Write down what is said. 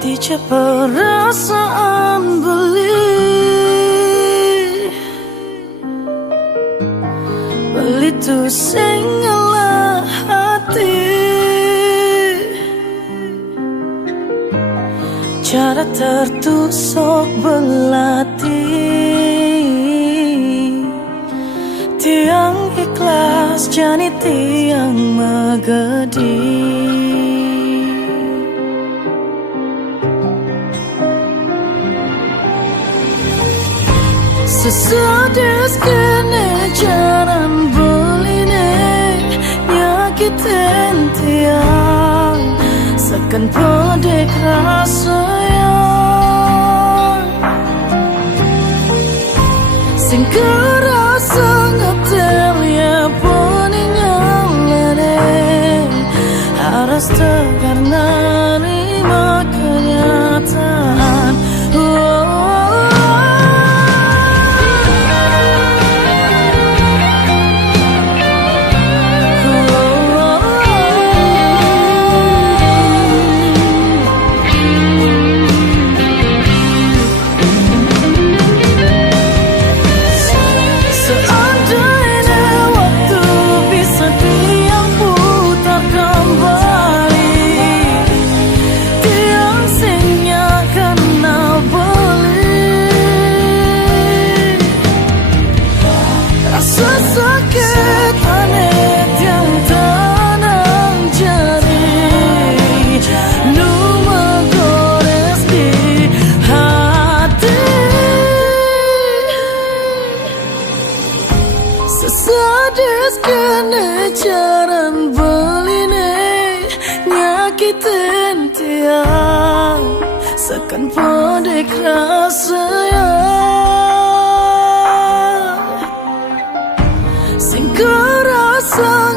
Dijak perasaan beli tu sing ngalah hati. Cara tertusuk belati, tiang ikhlas jani tiang megedi. Sesadis kene jaran beline nyakitin tiang, sekan pedek rasanya sing kerasa ngetel ya peningan lene harus tegar nerima kenyataan. Sesakit aneh yang tenang jari, nu menggores di hati. Sesadis kene jaran beline nyakitin tiang, sekan pedek rasanya sing kerasa